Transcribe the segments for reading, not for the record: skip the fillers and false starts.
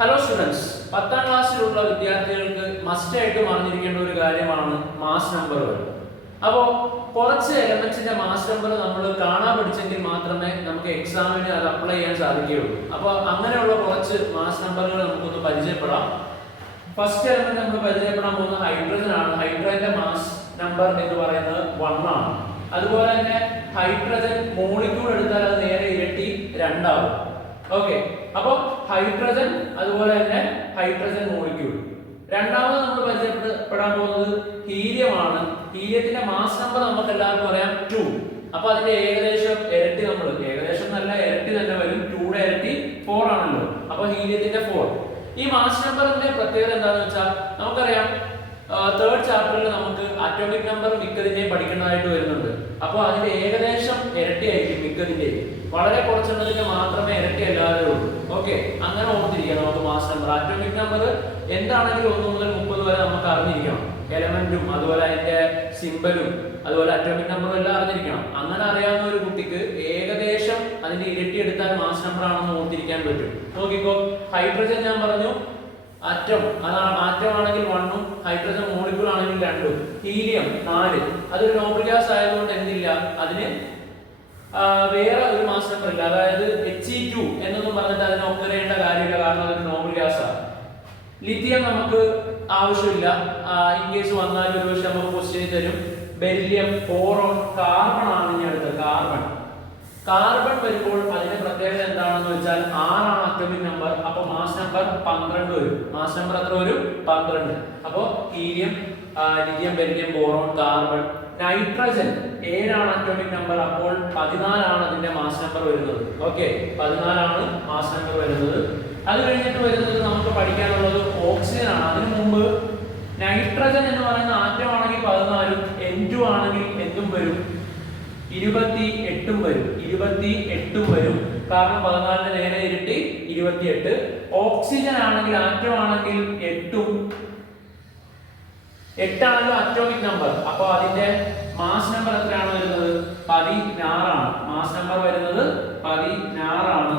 Hello students, 10ാം ക്ലാസ്സിലുള്ള വിദ്യാർത്ഥികൾക്ക് must ആയിട്ടും അറിഞ്ഞിരിക്കേണ്ട ഒരു കാര്യമാണ് മാസ് നമ്പറുകൾ. അപ്പോൾ കുറച്ച് എലമെന്റ്സിന്റെ മാസ് നമ്പർ നമ്മൾ കാണാൻ പഠിച്ചെങ്കിൽ മാത്രമേ നമുക്ക് എക്സാമിന് അത് അപ്ലൈ ചെയ്യാൻ സാധിക്കുകയുള്ളൂ. അപ്പോൾ അങ്ങനെയുള്ള കുറച്ച് മാസ് നമ്പറുകൾ നമുക്കൊന്ന് പരിചയപ്പെടാം. ഫസ്റ്റ് എലമെന്റ് നമ്മൾ പരിചയപ്പെടാൻ പോകുന്നത് ഹൈഡ്രജൻ ആണ്. ഹൈഡ്രജന്റെ മാസ് നമ്പർ എന്ന് പറയുന്നത് 1 ആണ്. അതുപോലെ തന്നെ ഹൈഡ്രജൻ മോളിക്യൂൾ എടുത്താൽ അത് നേരെ ഇരട്ടി 2 ആവും. ഓക്കെ, അപ്പോൾ ഹൈഡ്രജൻ അതുപോലെ തന്നെ ഹൈഡ്രജൻ മോളിക്യൂൾ. രണ്ടാമത് നമ്മൾ പരിചയപ്പെടാൻ പോകുന്നത് ഹീലിയം ആണ്. ഹീലിയത്തിന്റെ മാസ് നമ്പർ നമുക്ക് എല്ലാവർക്കും അറിയാം 2. അപ്പൊ അതിന്റെ ഏകദേശം ഇരട്ടി നമ്മൾ ഏകദേശം നല്ല ഇരട്ടി തന്നെ വരും. 2യുടെ ഇരട്ടി 4 ആണല്ലോ. അപ്പൊ ഹീലിയത്തിന്റെ 4. ഈ മാസ് നമ്പറിന്റെ പ്രത്യേകത എന്താണെന്ന് വെച്ചാൽ നമുക്കറിയാം, തേർഡ് ചാപ്റ്ററിൽ നമുക്ക് അറ്റോമിക് നമ്പർ മിക്കതിന്റെയും പഠിക്കേണ്ടതായിട്ട് വരുന്നുണ്ട്. അപ്പോൾ അതിന്റെ ഏകദേശം ഇരട്ടിയായിരിക്കും മിക്കതിന്റെ. വളരെ കുറച്ചെണ്ണത്തിന് മാത്രമേ ഇരട്ടി അല്ലാതെ ഉള്ളൂ. ഓക്കെ, അങ്ങനെ ഓർത്തിരിക്കാം നമുക്ക് മാസ് നമ്പർ. അറ്റോമിക് നമ്പർ എന്താണെങ്കിലും 1 മുതൽ 30 വരെ നമുക്ക് അറിഞ്ഞിരിക്കണം. എലമെന്റും അതുപോലെ അതിന്റെ സിമ്പലും അതുപോലെ അറ്റോമിക് നമ്പറും എല്ലാം അറിഞ്ഞിരിക്കണം. അങ്ങനെ അറിയാവുന്ന ഒരു കുട്ടിക്ക് ഏകദേശം അതിന്റെ ഇരട്ടി എടുത്താൽ മാസ് നമ്പർ ആണെന്ന് ഓർത്തിരിക്കാൻ പറ്റും. നോക്കിക്കോ, ഹൈഡ്രജൻ ഞാൻ പറഞ്ഞു ആറ്റം, അതാണ് ആറ്റം ആണെങ്കിൽ 1ഉം ഹൈഡ്രജൻ മോളിക്യൂൾ ആണെങ്കിൽ 2ഉം. ഹീലിയം 4. അതൊരു നോബിൾ ഗ്യാസ് ആയതുകൊണ്ട് എന്തില്ല, അതിന് വേറെ ഒരു മാസ് നമ്പർ ഇല്ല. അതായത് He2 എന്നൊന്നും പറഞ്ഞിട്ട് അതിനെ ഒക്കരേണ്ട കാര്യമില്ല, കാരണം അതൊരു നോബിൾ ഗ്യാസ് ആണ്. ലിഥിയം നമുക്ക് ആവശ്യമില്ല. ഇൻ കേസ് വന്നാൽ ഒരു പക്ഷെ നമുക്ക് ക്വസ്റ്റ്യൻ തരും. ബെരിലിയം, ബോറോൺ, കാർബൺ ആണ് ഇനി അടുത്തത്. കാർബൺ വരുമ്പോൾ അതിന്റെ പ്രത്യേകത എന്താണെന്ന് വെച്ചാൽ 6 ആണ് അറ്റോമിക് നമ്പർ. അപ്പൊ മാസ് നമ്പർ 12 വരും. മാസ് നമ്പർ എത്ര വരും? 12. അപ്പോ helium, lithium, beryllium, boron, carbon. Nitrogen 7 ആണ് അറ്റോമിക് നമ്പർ. അപ്പോൾ 14 ആണ് അതിന്റെ മാസ് നമ്പർ വരുന്നത്. ഓക്കെ, 14 ആണ് മാസ് നമ്പർ വരുന്നത്. അത് കഴിഞ്ഞിട്ട് വരുന്നത് നമുക്ക് പഠിക്കാനുള്ളത് ഓക്സിജൻ ആണ്. അതിനു മുമ്പ് നൈട്രജൻ എന്ന് പറയുന്ന ആറ്റം ആണെങ്കിൽ 14, N2 ആണെങ്കിൽ എന്തും വരും? 28 വരും. 28 വരും, കാരണം 14ന് നേരെ ഇരട്ടി 28. ഓക്സിജൻ ആണെങ്കിൽ ആറ്റം ആണെങ്കിൽ 8 ആണല്ലോ അറ്റോമിക് നമ്പർ. അപ്പോൾ അതിന്റെ മാസ് നമ്പർ എത്രയാണ് വരുന്നത്? 16 ആണ്. മാസ് നമ്പർ വരുന്നത് 16 ആണ്.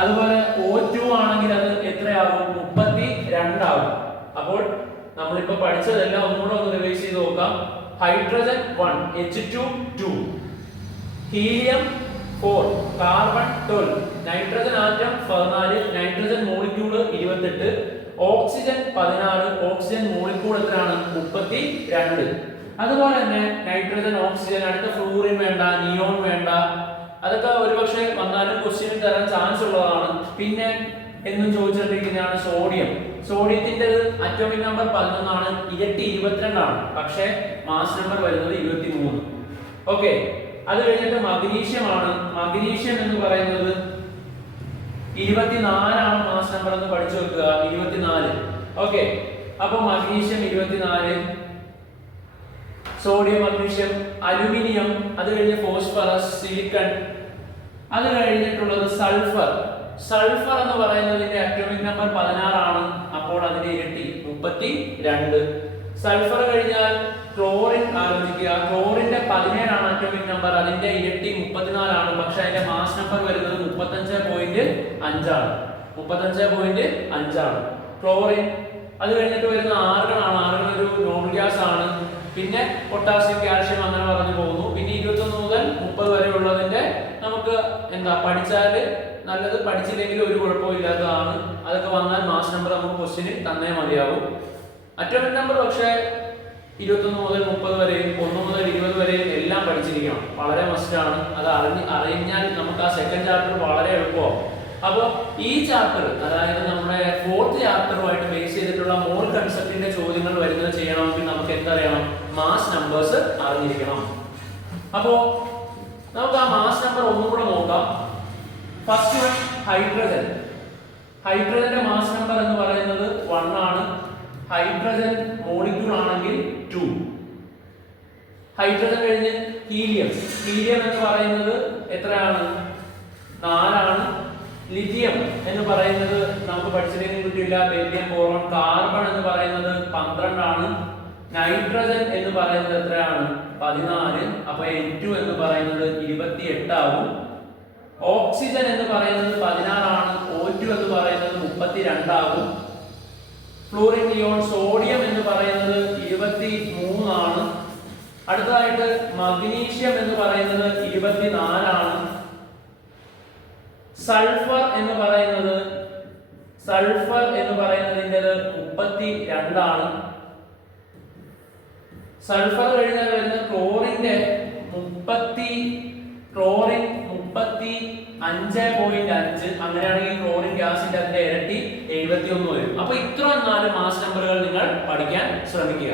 അതുപോലെ O2 ആണെങ്കിൽ അത് എത്രയാകും? 32 ആകും. അപ്പോൾ നമ്മളിപ്പോ പഠിച്ചതെല്ലാം ഒന്നുകൂടെ ഒന്ന് റിവൈസ് ചെയ്ത് നോക്കാം. Hydrogen 1, H2 2, helium 4, carbon 12, nitrogen atom 14, nitrogen molecule 28, oxygen 16, oxygen molecule എത്രയാണ്? 32. അതുപോലെ തന്നെ നൈട്രജൻ, ഓക്സിജൻ, അടുത്ത ഫ്ലൂറിൻ വേണ്ട, നിയോൺ വേണ്ട. അതൊക്കെ ഒരുപക്ഷെ വന്നാലും ക്വസ്റ്റ്യൻ തരാൻ ചാൻസ് ഉള്ളതാണ്. പിന്നെ എന്നും ചോദിച്ചിട്ടിരിക്കുന്നതാണ് സോഡിയം. സോഡിയത്തിന്റെ അറ്റോമിക് നമ്പർ 11 ആണ്, ഇരട്ടി 22 ആണ്. പക്ഷേ മാസ് നമ്പർ വരുന്നത് 23. ഓക്കെ, അത് കഴിഞ്ഞിട്ട് മഗ്നീഷ്യം ആണ്. മഗ്നീഷ്യം എന്ന് പറയുന്നത് 24 ആണ് മാസ് നമ്പർ എന്ന് പഠിച്ചു വെക്കുക. 24. ഓക്കെ, അപ്പൊ മഗ്നീഷ്യം 24, സോഡിയം, മഗ്നീഷ്യം, അലുമിനിയം, അത് കഴിഞ്ഞ് ഫോസ്ഫറസ്, സിലിക്കൺ, അത് കഴിഞ്ഞിട്ടുള്ളത് സൾഫർ. സൾഫർ എന്ന് പറയുന്നതിന്റെ അറ്റോമിക് നമ്പർ 16 ആണ്. അപ്പോൾ അതിന്റെ ഇരട്ടി 32. സൾഫർ കഴിഞ്ഞാൽ ക്ലോറിൻ ആലോചിക്കുക. ക്ലോറിന്റെ 17 ആണ് അറ്റോമിക് നമ്പർ. അതിന്റെ ഇരട്ടി 34 ആണ്. പക്ഷെ അതിന്റെ മാസ് നമ്പർ വരുന്നത് 35.5 ആണ്. 35.5 ആണ് ക്ലോറിൻ. അത് കഴിഞ്ഞിട്ട് വരുന്ന ആർഗൺ ആണ്. ആർഗൺ ഒരു നോബിൾ ഗ്യാസ് ആണ്. പിന്നെ പൊട്ടാസ്യം, കാൽഷ്യം, അങ്ങനെ പറഞ്ഞു പോകുന്നു. പിന്നെ 21 മുതൽ 30 വരെ ഉള്ളതിന്റെ നമുക്ക് എന്താ പഠിച്ചാല് നല്ലത്, പഠിച്ചില്ലെങ്കിൽ ഒരു കുഴപ്പമില്ലാത്തതാണ്. അതൊക്കെ വന്നാൽ മാസ് നമ്പർ നമുക്ക് ക്വസ്റ്റ്യന് തന്നേ മതിയാവും. അറ്റോമിക് നമ്പർ പക്ഷേ 21 മുതൽ 30 വരെയും 1 മുതൽ 20 വരെയും എല്ലാം പഠിച്ചിരിക്കണം. വളരെ മസ്റ്റാണ്. അത് അറിഞ്ഞാൽ നമുക്ക് ആ സെക്കൻഡ് ചാപ്റ്റർ വളരെ എളുപ്പമാവും. അപ്പോൾ ഈ ചാപ്റ്റർ, അതായത് നമ്മുടെ 4th ചാപ്റ്ററുമായിട്ട് ബേസ് ചെയ്തിട്ടുള്ള മോൾ കൺസെപ്റ്റിന്റെ ചോദ്യങ്ങൾ വരുന്നത് ചെയ്യണമെങ്കിൽ നമുക്ക് എന്തറിയണം? മാസ് നമ്പേഴ്സ് അറിഞ്ഞിരിക്കണം. അപ്പോൾ നമുക്ക് ആ മാസ് നമ്പർ ഒന്നും കൂടെ നോക്കാം. First one hydrogen. ഹൈഡ്രജന്റെ മാസ് നമ്പർ എന്ന് പറയുന്നത് 1 ആണ്. ഹൈഡ്രജൻ മോളിക്യൂൾ ആണെങ്കിൽ 2. ഹൈഡ്രജൻ കഴിഞ്ഞ് ഹീലിയം. ഹീലിയം എന്ന് പറയുന്നത് എത്രയാണ്? 4 ആണ്. ലിഥിയം എന്ന് പറയുന്നത് നമുക്ക് പഠിച്ചില്ലെങ്കിൽ കിട്ടില്ല. ബെരിലിയം, ബോറോൺ, കാർബൺ എന്ന് പറയുന്നത് 12 ആണ്. നൈട്രജൻ എന്ന് പറയുന്നത് എത്രയാണ്? 14. അപ്പൊ N2 എന്ന് പറയുന്നത് 28 ആകും. ഓക്സിജൻ എന്ന് പറയുന്നത് 16 ആണ്. O2 എന്ന് പറയുന്നത് 72 ആകും. ഫ്ലൂറിൻ നിയോൺ സോഡിയം എന്ന് പറയുന്നത് 23 ആണ്. അടുത്തതായിട്ട് മഗ്നീഷ്യം എന്ന് പറയുന്നത് 24 ആണ്. സൾഫർ എന്ന് പറയുന്നതിൻ്റെത് 32 ആണ്. സൾഫർ കഴിഞ്ഞാൽ വരുന്ന ക്ലോറിൻ 35.5. അങ്ങനെയാണെങ്കിൽ ക്ലോറിൻ ഗ്യാസിന്റെ അതിന്റെ ഇരട്ടി 71 വരും. അപ്പൊ ഇത്ര 4 മാസ് നമ്പറുകൾ നിങ്ങൾ പഠിക്കാൻ ശ്രമിക്കുക.